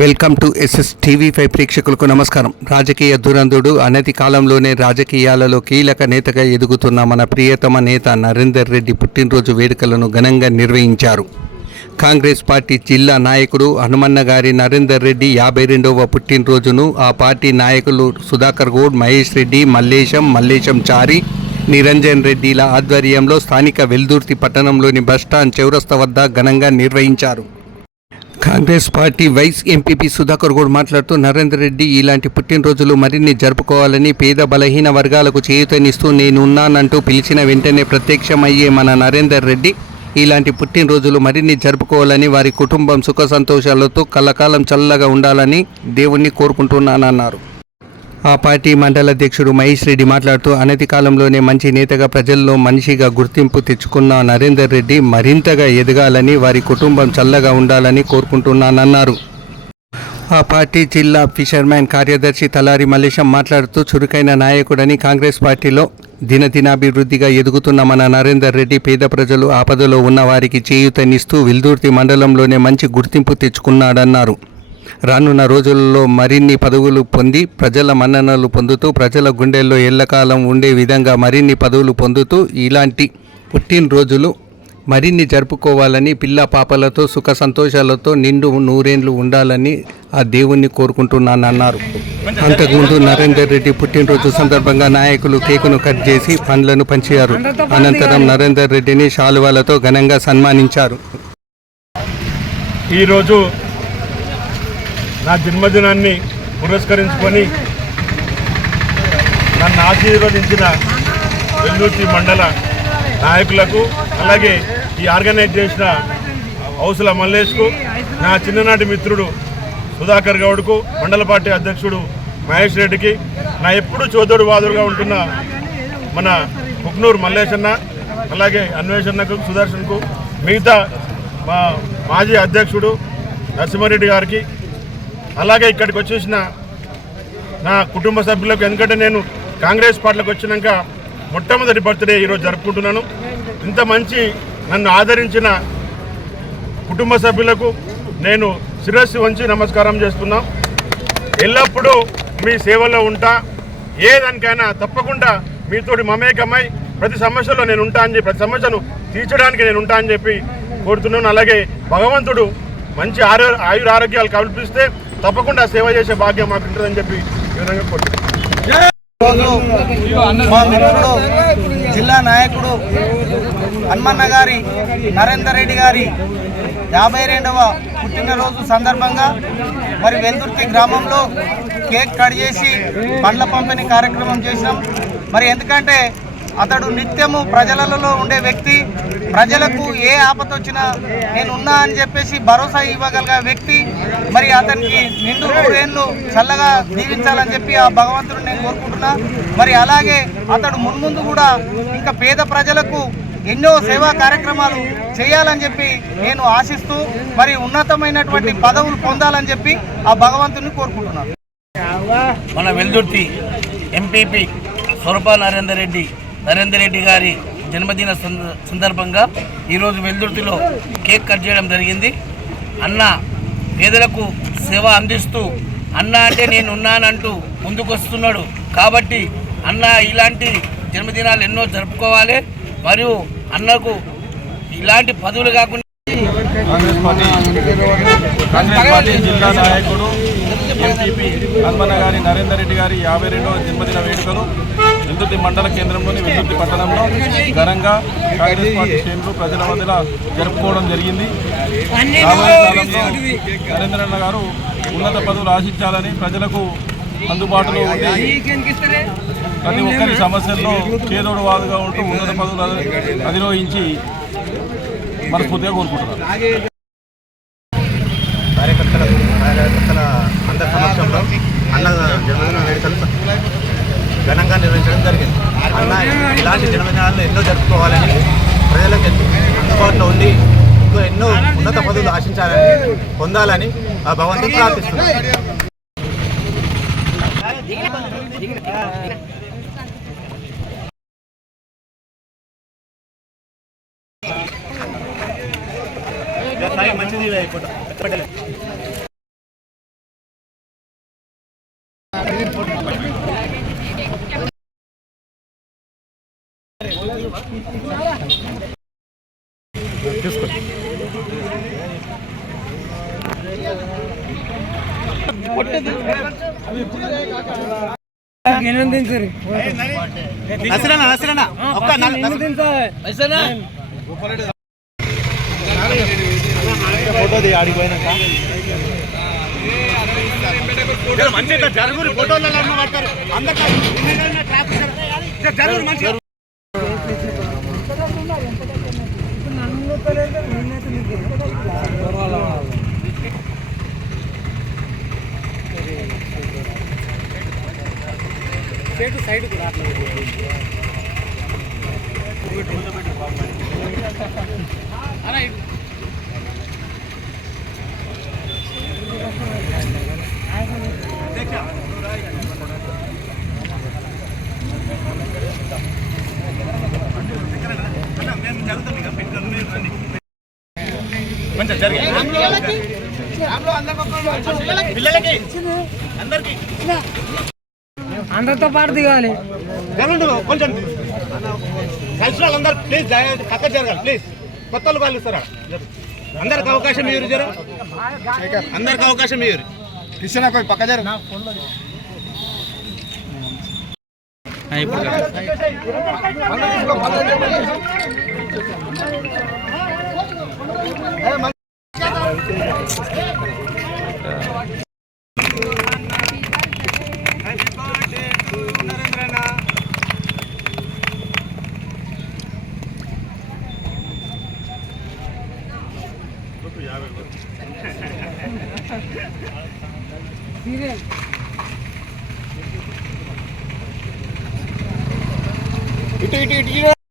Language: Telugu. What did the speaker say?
వెల్కమ్ టు ఎస్ఎస్ టీవీ5 ప్రేక్షకులకు నమస్కారం. రాజకీయ దురంధుడు అనతి కాలంలోనే రాజకీయాలలో కీలక నేతగా ఎదుగుతున్న మన ప్రియతమ నేత నరేందర్ రెడ్డి పుట్టినరోజు వేడుకలను ఘనంగా నిర్వహించారు. కాంగ్రెస్ పార్టీ జిల్లా నాయకుడు హనుమన్న గారి నరేందర్ రెడ్డి 52వ పుట్టినరోజును ఆ పార్టీ నాయకులు సుధాకర్ గౌడ్, మహేష్ రెడ్డి, మల్లేశం చారి, నిరంజన్ రెడ్డిల ఆధ్వర్యంలో స్థానిక వెల్దుర్తి పట్టణంలోని బస్టాండ్ చౌరస్తా వద్ద ఘనంగా నిర్వహించారు. Congress party vice MPP Sudhakar Goud మాట్లాడుతూ నరేందర్ రెడ్డి ఇలాంటి పుట్టినరోజులు మరిన్ని జరుపుకోవాలని, పేద బలహీన వర్గాలకు చేయూతనిస్తూ నేనున్నానంటూ పిలిచిన వెంటనే ప్రత్యక్షమయ్యే మన నరేందర్ రెడ్డి ఇలాంటి పుట్టినరోజులు మరిన్ని జరుపుకోవాలని, వారి కుటుంబం సుఖ సంతోషాలతో కలకాలం చల్లగా ఉండాలని దేవుణ్ణి కోరుకుంటున్నానన్నారు. ఆ పార్టీ మండల అధ్యక్షుడు మహేష్ రెడ్డి మాట్లాడుతూ అనతి కాలంలోనే మంచి నేతగా ప్రజల్లో మనిషిగా గుర్తింపు తెచ్చుకున్న నరేందర్ రెడ్డి మరింతగా ఎదగాలని, వారి కుటుంబం చల్లగా ఉండాలని కోరుకుంటున్నానన్నారు. ఆ పార్టీ జిల్లా ఫిషర్మ్యాన్ కార్యదర్శి తలారి మల్లేశం మాట్లాడుతూ చురుకైన నాయకుడని, కాంగ్రెస్ పార్టీలో దినదినాభివృద్ధిగా ఎదుగుతున్న మన నరేందర్ రెడ్డి పేద ప్రజలు ఆపదలో ఉన్న వారికి చేయూతనిస్తూ వెల్దుర్తి మండలంలోనే మంచి గుర్తింపు తెచ్చుకున్నాడన్నారు. రానున్న రోజుల్లో మరిన్ని పదవులు పొంది ప్రజల మన్ననలు పొందుతూ ప్రజల గుండెల్లో ఎల్లకాలం ఉండే విధంగా మరిన్ని పదవులు పొందుతూ ఇలాంటి పుట్టినరోజులు మరిన్ని జరుపుకోవాలని, పిల్ల పాపలతో సుఖ సంతోషాలతో నిండు నూరేండ్లు ఉండాలని ఆ దేవుణ్ణి కోరుకుంటున్నానన్నారు. అంతకుముందు నరేందర్ రెడ్డి పుట్టినరోజు సందర్భంగా నాయకులు కేకును కట్ చేసి పండ్లను పంచారు. అనంతరం నరేందర్ రెడ్డిని శాలువాలతో ఘనంగా సన్మానించారు. ఈరోజు నా జన్మదినాన్ని పురస్కరించుకొని నన్ను ఆశీర్వదించిన వెల్దుర్తి మండల నాయకులకు, అలాగే ఈ ఆర్గనైజ్ చేసిన హౌసుల మల్లేష్కు, నా చిన్ననాటి మిత్రుడు సుధాకర్ గౌడ్కు, మండల పార్టీ అధ్యక్షుడు మహేష్ రెడ్డికి, నా ఎప్పుడు చోదోడు వాదుడుగా ఉంటున్న మన కుక్నూరు మల్లేశన్న, అలాగే అన్వేషణకు, సుదర్శన్కు, మిగతా మా మాజీ అధ్యక్షుడు నరసింహారెడ్డి గారికి, అలాగే ఇక్కడికి వచ్చేసిన నా కుటుంబ సభ్యులకు, ఎందుకంటే నేను కాంగ్రెస్ పార్టీలోకి వచ్చినాక మొట్టమొదటి బర్త్డే ఈరోజు జరుపుకుంటున్నాను. ఇంత మంచి నన్ను ఆదరించిన కుటుంబ సభ్యులకు నేను శిరస్సు వంచి నమస్కారం చేస్తున్నాం. ఎల్లప్పుడూ మీ సేవలో ఉంటా, ఏదానికైనా తప్పకుండా మీతోటి మమేకమై ప్రతి సమస్యలో నేను ఉంటా అని చెప్పి, ప్రతి సమస్యను తీర్చడానికి నేను ఉంటా అని చెప్పి కోరుతున్నాను. అలాగే భగవంతుడు మంచి ఆయుర ఆరోగ్యాలు కల్పిస్తే తప్పకుండా సేవ చేసే భాగ్యం మాకు ఉంటుందని చెప్పి ఈ విధంగా కోరుతున్నాను. మా మిత్రుడు జిల్లా నాయకుడు హనుమన్న గారి నరేందర్ రెడ్డి గారి 52వ పుట్టినరోజు సందర్భంగా మరి వెల్దుర్తి గ్రామంలో కేక్ కట్ చేసి పండ్ల పంపిణీ కార్యక్రమం చేసినాం. మరి ఎందుకంటే అతడు నిత్యము ప్రజలలో ఉండే వ్యక్తి, ప్రజలకు ఏ ఆపద వచ్చినా నేనున్నా అని చెప్పేసి భరోసా ఇవ్వగలిగే వ్యక్తి. మరి అతనికి నిండు నూరేళ్ళు చల్లగా దీవించాలని చెప్పి ఆ భగవంతుడు నేను కోరుకుంటున్నా. మరి అలాగే అతడు మున్ముందు కూడా ఇంకా పేద ప్రజలకు ఎన్నో సేవా కార్యక్రమాలు చేయాలని చెప్పి నేను ఆశిస్తూ మరి ఉన్నతమైనటువంటి పదవులు పొందాలని చెప్పి ఆ భగవంతుని కోరుకుంటున్నాను. మన వెల్దుర్తి ఎంపీపీ స్వరూప నరేందర్ రెడ్డి గారి జన్మదిన సందర్భంగా ఈరోజు వెల్దుర్తిలో కేక్ కట్ చేయడం జరిగింది. అన్న పేదలకు సేవ అందిస్తూ, అన్న అంటే నేను ఉన్నానంటూ ముందుకు వస్తున్నాడు. కాబట్టి అన్న ఇలాంటి జన్మదినాలు ఎన్నో జరుపుకోవాలి. మరియు అన్నకు ఇలాంటి పదవులు కాకుండా కాంగ్రెస్ పార్టీ జిల్లా నాయకుడు ఎంపీపీ హనుమన్న గారి నరేందర్ రెడ్డి గారి 52వ జన్మదిన వేడుకలు వెల్దుర్తి మండల కేంద్రంలోని వెల్దుర్తి పట్టణంలో ఘనంగా కాంగ్రెస్ పార్టీ శ్రేణులు ప్రజల మధ్యలో జరుపుకోవడం జరిగింది. రాబోయే కాలంలో నరేంద్రన్న గారు ఉన్నత పదవులు ఆశించాలని, ప్రజలకు అందుబాటులో ఉండి ప్రతి ఒక్కరి సమస్యల్లో చేదోడు వాదుగా ఉంటూ ఉన్నత పదవులు అధిరోహించి మనస్ఫూర్తిగా కోరుకుంటున్నారు. కార్యకర్తల అందరి సమక్షంలో అన్న జన్మదిన వేడుకలు ఘనంగా నిర్వహించడం జరిగింది. అన్న ఇలాంటి జన్మదినాలను ఎన్నో జరుపుకోవాలని, ప్రజలకు అందుబాటులో ఉండి ఇంకా ఎన్నో ఉన్నత పదవులు ఆశించాలని, పొందాలని ఆ భగవంతుని ప్రార్థిస్తున్నాను. మంచిది అయిపోతా. ఫోటో ది ఆడిపోయినాక అందరితో పాటు దిగాలి. కొంచెం కలిసిన వాళ్ళందరూ ప్లీజ్ పక్క జరగాలి ప్లీజ్. కొత్త వాళ్ళు కలుస్తారా అందరికి అవకాశం ఇవ్వరు జర అందరికి అవకాశం ఇవ్వరు కిషన్ పక్క జర ఇటు